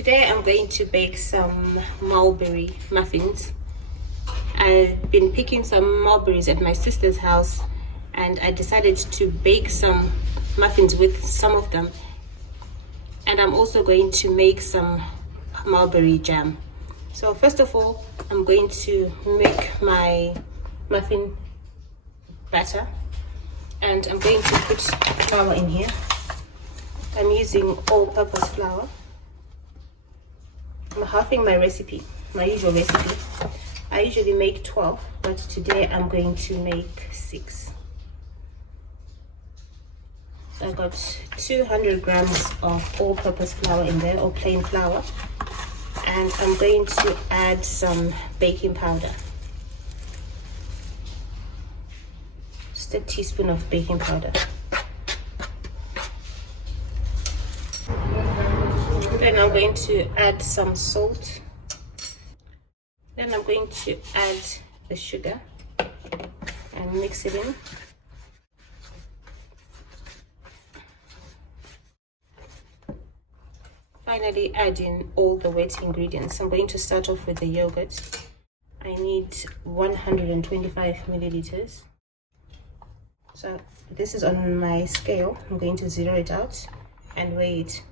Today I'm going to bake some mulberry muffins. I've been picking some mulberries at my sister's house and I decided to bake some muffins with some of them. And I'm also going to make some mulberry jam. So first of all, I'm going to make my muffin batter and I'm going to put flour in here. I'm using all-purpose flour. I'm halving my recipe, my usual recipe. I usually make 12, but today I'm going to make 6. So I got 200 grams of all-purpose flour in there, or plain flour. And I'm going to add some baking powder. Just a teaspoon of baking powder. Then I'm going to add some salt. Then I'm going to add the sugar and mix it in. Finally, add in all the wet ingredients. I'm going to start off with the yogurt. I need 125 milliliters. So this is on my scale. I'm going to zero it out and weigh it.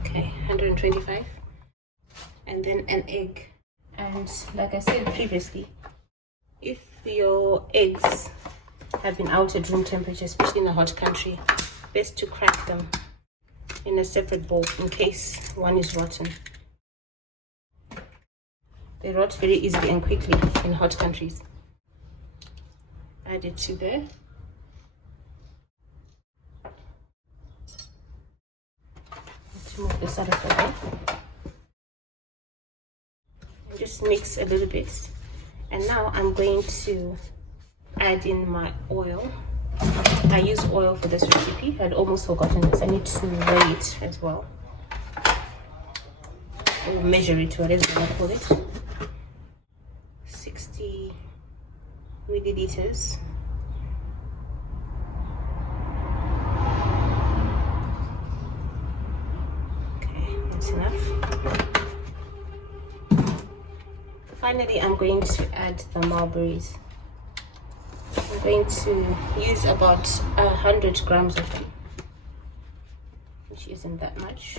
Okay, 125. And then an egg. And like I said previously, if your eggs have been out at room temperature, especially in a hot country, best to crack them in a separate bowl in case one is rotten. They rot very easily and quickly in hot countries. Add it to there. Let's move this out of the way. And just mix a little bit. And now I'm going to add in my oil. I use oil for this recipe. I'd almost forgotten this. I need to weigh it as well. Or measure it, whatever you call it. 60 milliliters. Okay, that's enough. Finally, I'm going to add the mulberries. I'm going to use about 100 grams of them, which isn't that much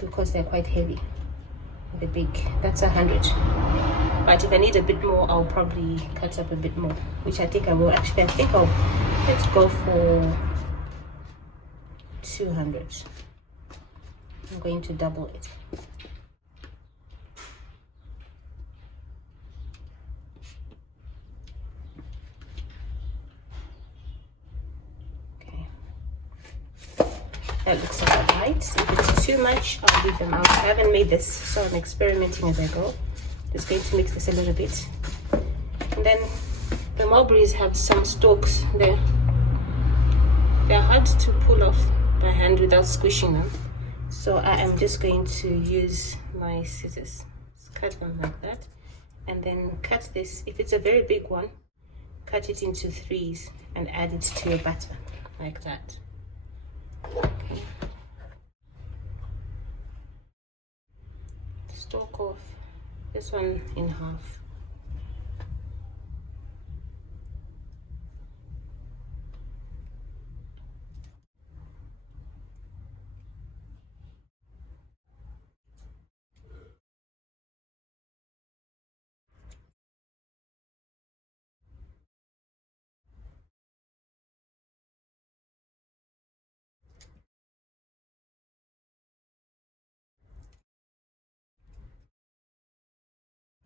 because they're quite heavy. They're big. That's 100. But if I need a bit more, I'll probably cut up a bit more, which I think I will. Actually, I think let's go for 200. I'm going to double it. That looks about right. If it's too much, I'll leave them out. I haven't made this, so I'm experimenting as I go. Just going to mix this a little bit. And then the mulberries have some stalks there. They're hard to pull off by hand without squishing them. So I am just going to use my scissors. Just cut them like that. And then cut this. If it's a very big one, cut it into 3s and add it to your batter like that. Okay. Stalk off this one in half.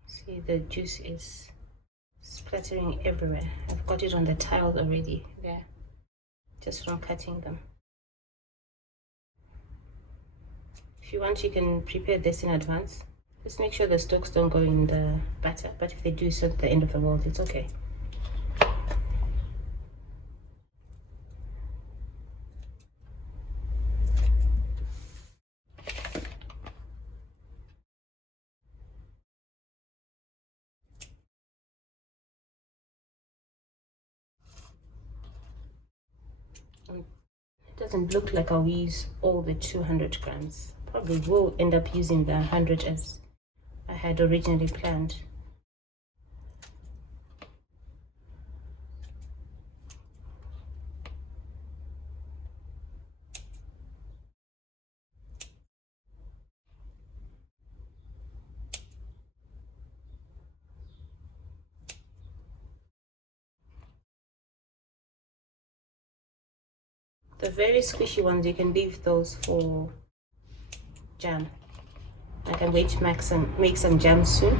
See, the juice is splattering everywhere. I've got it on the tile already there, just from cutting them. If you want, you can prepare this in advance. Just make sure the stalks don't go in the batter, but if they do, so at the end of the world, it's okay. It doesn't look like I'll use all the 200 grams. Probably will end up using the 100 as I had originally planned. The very squishy ones, you can leave those for jam. I can wait to make some jam soon.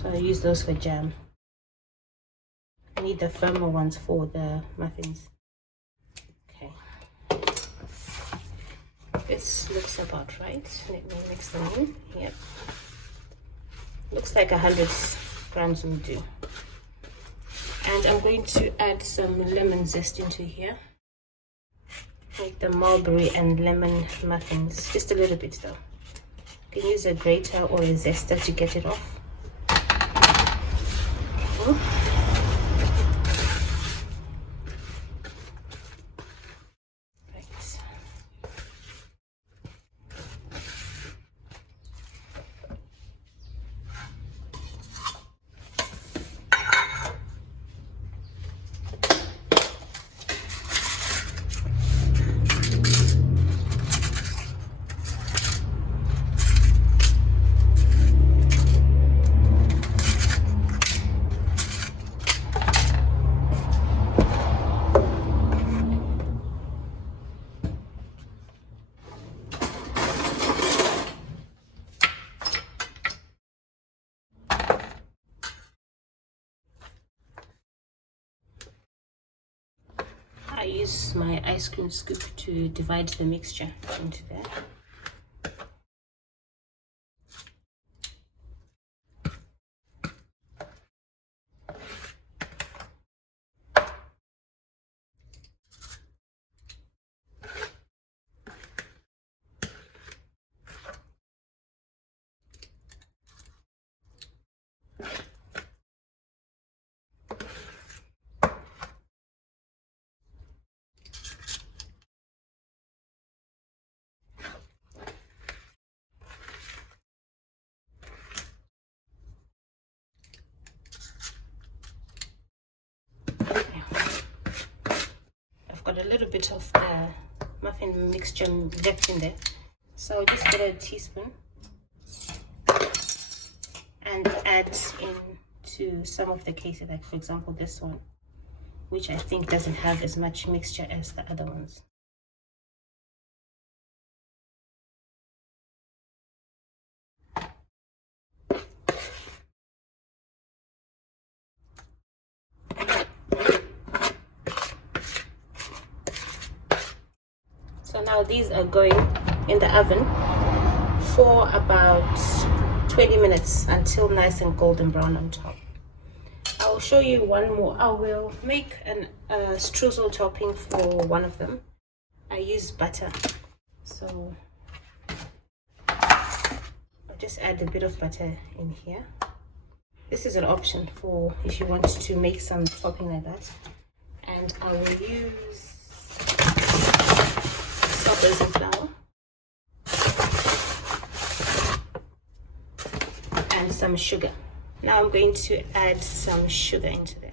So I use those for jam. I need the firmer ones for the muffins. Okay. This looks about right. Let me mix them in. Yep. Looks like 100 grams will do. And I'm going to add some lemon zest into here. Make the mulberry and lemon muffins. Just a little bit though. You can use a grater or a zester to get it off. I use my ice cream scoop to divide the mixture into there. Got a little bit of the muffin mixture left in there, so I'll just get a teaspoon and add into some of the cases, like for example this one, which I think doesn't have as much mixture as the other ones. So now these are going in the oven for about 20 minutes until nice and golden brown on top. I will show you one more. I will make a streusel topping for one of them. I use butter, so I'll just add a bit of butter in here. This is an option for if you want to make some topping like that. And I will use and flour and some sugar. Now I'm going to add some sugar into there.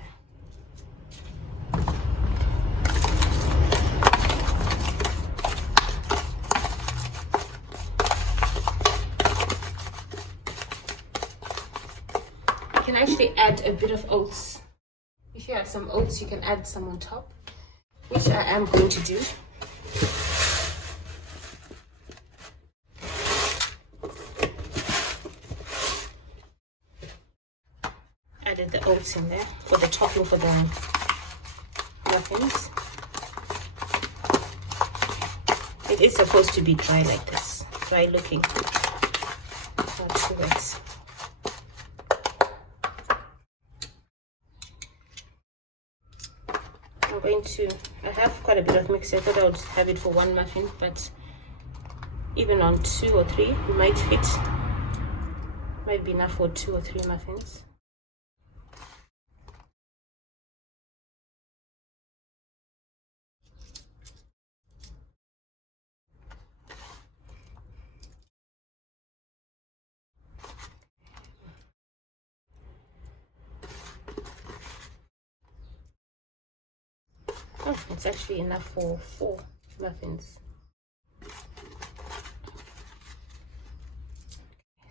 You can actually add a bit of oats. If you have some oats, you can add some on top, which I am going to do. Added the oats in there for the topping for the muffins. It is supposed to be dry like this, dry looking, not too wet. I have quite a bit of mixture. I thought I would have it for one muffin, but even on 2 or 3 it might fit. Might be enough for 2 or 3 muffins. Oh, it's actually enough for 4 muffins.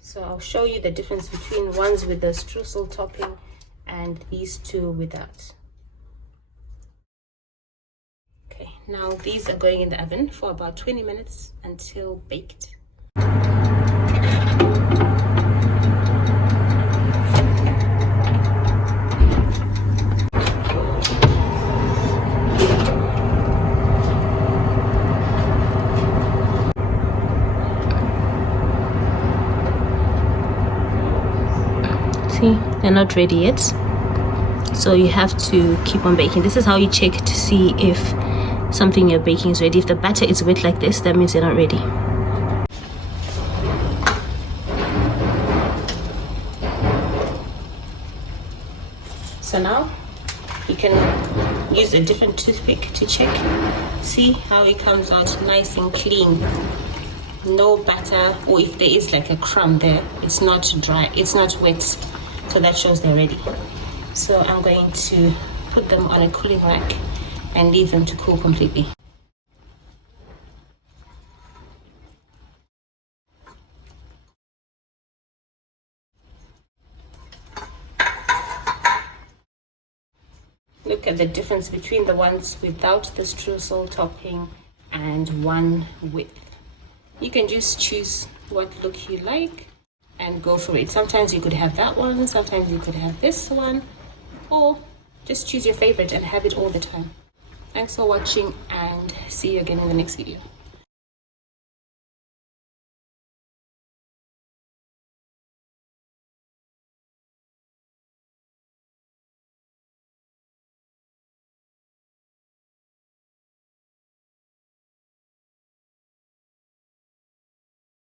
So I'll show you the difference between ones with the streusel topping and these two without. Okay, now these are going in the oven for about 20 minutes until baked. See, they're not ready yet, so you have to keep on baking. This is how you check to see if something you're baking is ready. If the batter is wet like this, that means they're not ready. So now you can use a different toothpick to check. See how it comes out nice and clean. No batter, or if there is like a crumb there, it's not dry, it's not wet, so that shows they're ready. So I'm going to put them on a cooling rack and leave them to cool completely. Look at the difference between the ones without the streusel topping and one with. You can just choose what look you like and go for it. Sometimes you could have that one, sometimes you could have this one, or just choose your favorite and have it all the time. Thanks for watching, and see you again in the next video.